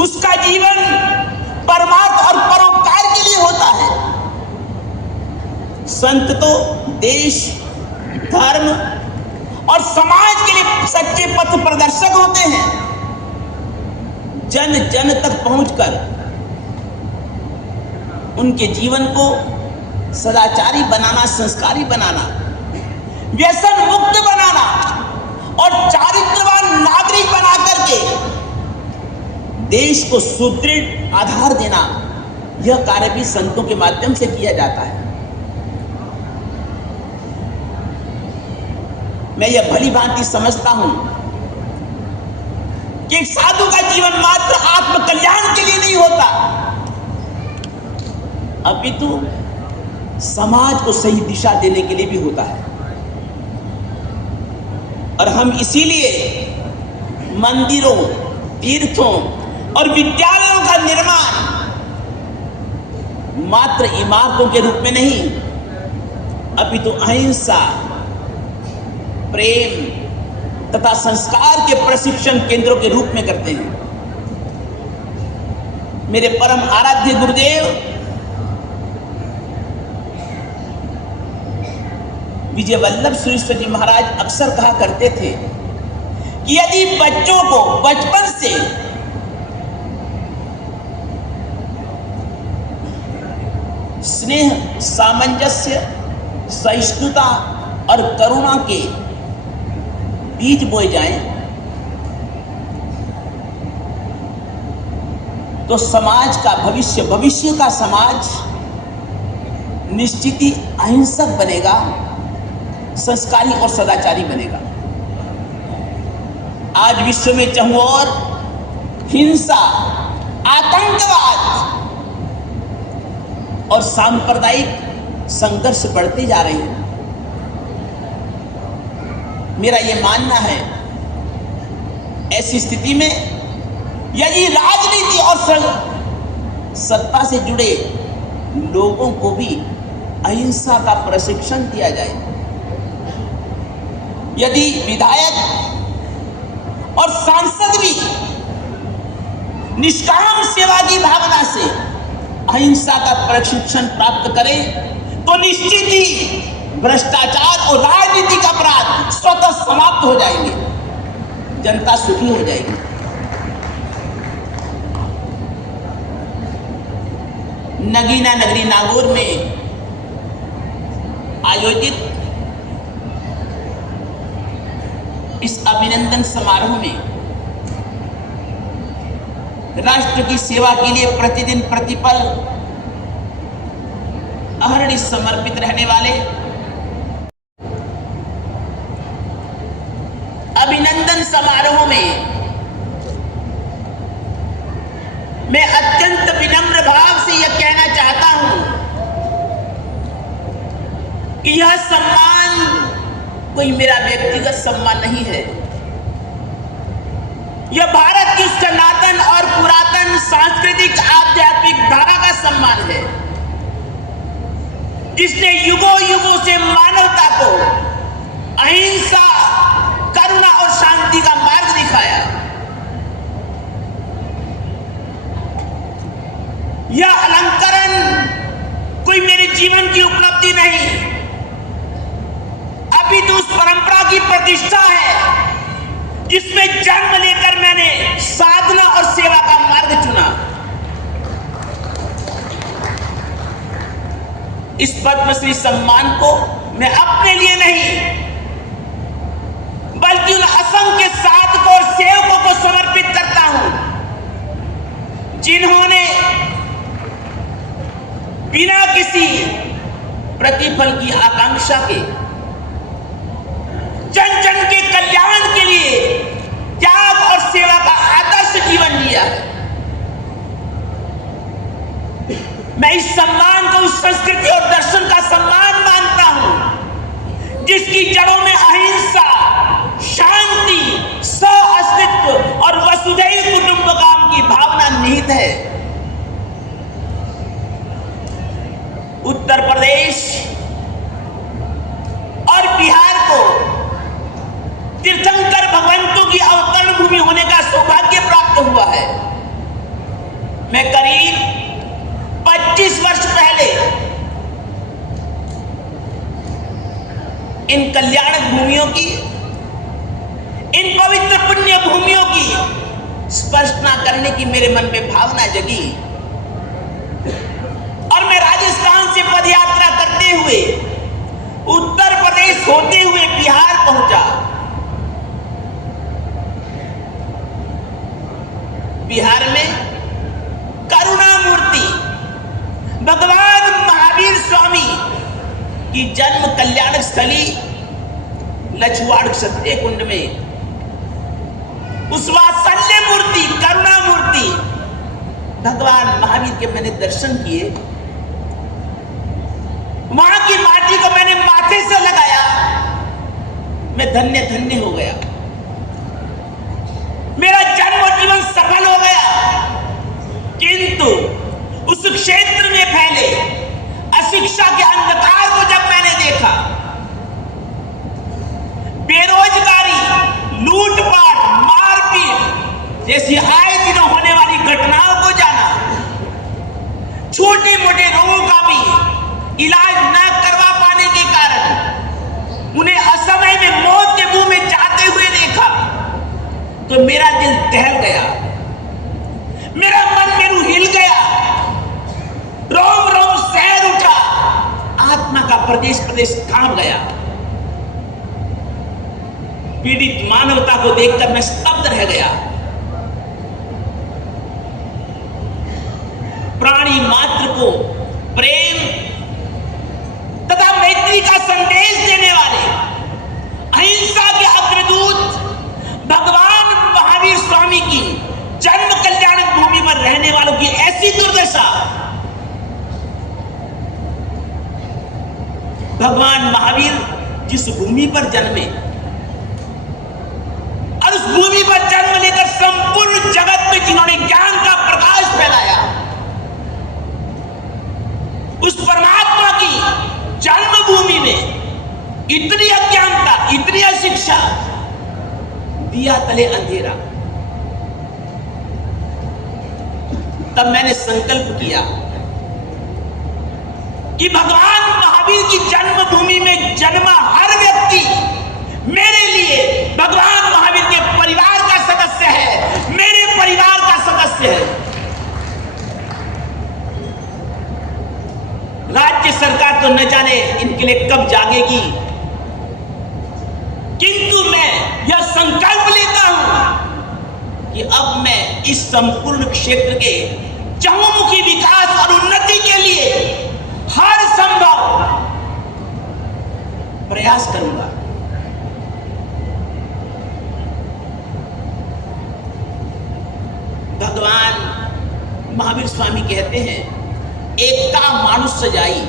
उसका जीवन परमार्थ और परोपकार के लिए होता है। संत तो देश, धर्म और समाज के लिए सच्चे पथ प्रदर्शक होते हैं। जन जन तक पहुंचकर उनके जीवन को सदाचारी बनाना, संस्कारी बनाना, व्यसन मुक्त बनाना और चारित्रवान नागरिक बना करके देश को सुदृढ़ आधार देना, यह कार्य भी संतों के माध्यम से किया जाता है। मैं यह भली भांति समझता हूं कि एक साधु का जीवन मात्र आत्म कल्याण के लिए नहीं होता, अपितु समाज को सही दिशा देने के लिए भी होता है। और हम इसीलिए मंदिरों, तीर्थों और विद्यालयों का निर्माण मात्र इमारतों के रूप में नहीं, अपितु अहिंसा, प्रेम तथा संस्कार के प्रशिक्षण केंद्रों के रूप में करते हैं। मेरे परम आराध्य गुरुदेव विजय वल्लभ सुरेश्वर जी महाराज अक्सर कहा करते थे कि यदि बच्चों को बचपन से स्नेह, सामंजस्य, सहिष्णुता और करुणा के बीज बोए जाएं, तो समाज का भविष्य का समाज निश्चित ही अहिंसक बनेगा, संस्कारी और सदाचारी बनेगा। आज विश्व में चारों ओर हिंसा, आतंकवाद और सांप्रदायिक संघर्ष बढ़ते जा रहे हैं। मेरा यह मानना है, ऐसी स्थिति में यदि राजनीति और सत्ता से जुड़े लोगों को भी अहिंसा का प्रशिक्षण दिया जाए, यदि विधायक और सांसद भी निष्काम सेवा की भावना से अहिंसा का प्रशिक्षण प्राप्त करें, तो निश्चित ही भ्रष्टाचार और राजनीतिक अपराध स्वतः समाप्त हो जाएंगे, जनता सुखी हो जाएगी। नगीना नगरी नागौर में आयोजित इस अभिनंदन समारोह में राष्ट्र की सेवा के लिए प्रतिदिन प्रतिपल अहरनिश समर्पित रहने वाले अभिनंदन समारोह में मैं अत्यंत विनम्र भाव से यह कहना चाहता हूं कि यह सम्मान कोई मेरा व्यक्तिगत सम्मान नहीं है। यह भारत की सनातन और पुरातन सांस्कृतिक आध्यात्मिक धारा का सम्मान है, जिसने युगों युगों से मानवता को अहिंसा, करुणा और शांति का मार्ग दिखाया। यह अलंकरण कोई मेरे जीवन की उपलब्धि नहीं, अभी तो उस परंपरा की प्रतिष्ठा है जिसमें जन्म लेकर मैंने साधना और सेवा का मार्ग चुना। इस पद्मश्री सम्मान को मैं अपने लिए नहीं, बल्कि उन असंख्य साधकों और सेवकों को समर्पित करता हूं, जिन्होंने बिना किसी प्रतिफल की आकांक्षा के जन जन के कल्याण के लिए त्याग और सेवा का आदर्श जीवन जिया है। मैं इस सम्मान को उस संस्कृति और दर्शन का सम्मान मानता हूं जिसकी जड़ों में अहिंसा, शांति, सह-अस्तित्व और वसुधैव कुटुंबकम की भावना निहित है। उत्तर प्रदेश और बिहार को तीर्थंकर भगवंतों की अवतरण भूमि होने का सौभाग्य प्राप्त हुआ है। मैं करीब 25 वर्ष पहले इन कल्याणक भूमियों की, इन पवित्र पुण्य भूमियों की स्पर्शना करने की मेरे मन में भावना जगी और मैं राजस्थान से पदयात्रा करते हुए उत्तर प्रदेश होते हुए बिहार पहुंचा। बिहार में करुणा मूर्ति भगवान महावीर स्वामी की जन्म कल्याणक स्थली लछवाड़ क्षत्रिय कुंड में उस वात्सल्य मूर्ति, करुणा मूर्ति भगवान महावीर के मैंने दर्शन किए। वहां की माटी को मैंने माथे से लगाया, मैं धन्य धन्य हो गया। मेरा जन्म और जीवन सफल हो गया। किंतु उस क्षेत्र में फैले अशिक्षा के अंधकार को जब मैंने देखा, बेरोजगारी, लूटपाट, मारपीट जैसी आए दिनों होने वाली घटनाओं को जाना, छोटे मोटे रोगों का भी इलाज न करवा पाने के कारण उन्हें असमय में मौत के मुंह में जाते हुए देखा तो मेरा दिल दहल गया, मेरा मन मेरू हिल गया, रोम रोम सहर उठा, आत्मा का प्रदेश प्रदेश कांप गया। पीड़ित मानवता को देखकर मैं स्तब्ध रह गया। प्राणी मात्र को प्रेम तथा मैत्री का संदेश देने वाले अहिंसा के अग्रदूत भगवान महावीर स्वामी की जन्म कल्याणक भूमि पर रहने वालों की ऐसी दुर्दशा। भगवान महावीर जिस भूमि पर जन्मे और उस भूमि पर जन्म लेकर संपूर्ण जगत में जिन्होंने ज्ञान का प्रकाश फैलाया, उस परमात्मा की जन्मभूमि में इतनी अज्ञानता, इतनी अशिक्षा, दिया तले अंधेरा। तब मैंने संकल्प किया कि भगवान महावीर की जन्मभूमि में जन्मा हर व्यक्ति मेरे लिए भगवान महावीर के परिवार का सदस्य है, मेरे परिवार का सदस्य है। राज्य सरकार तो न जाने इनके लिए कब जागेगी, किंतु मैं यह संकल्प लेता हूं कि अब मैं इस संपूर्ण क्षेत्र के चहुमुखी विकास और उन्नति के लिए हर संभव प्रयास करूंगा। भगवान महावीर स्वामी कहते हैं, एकता मानुष सजाई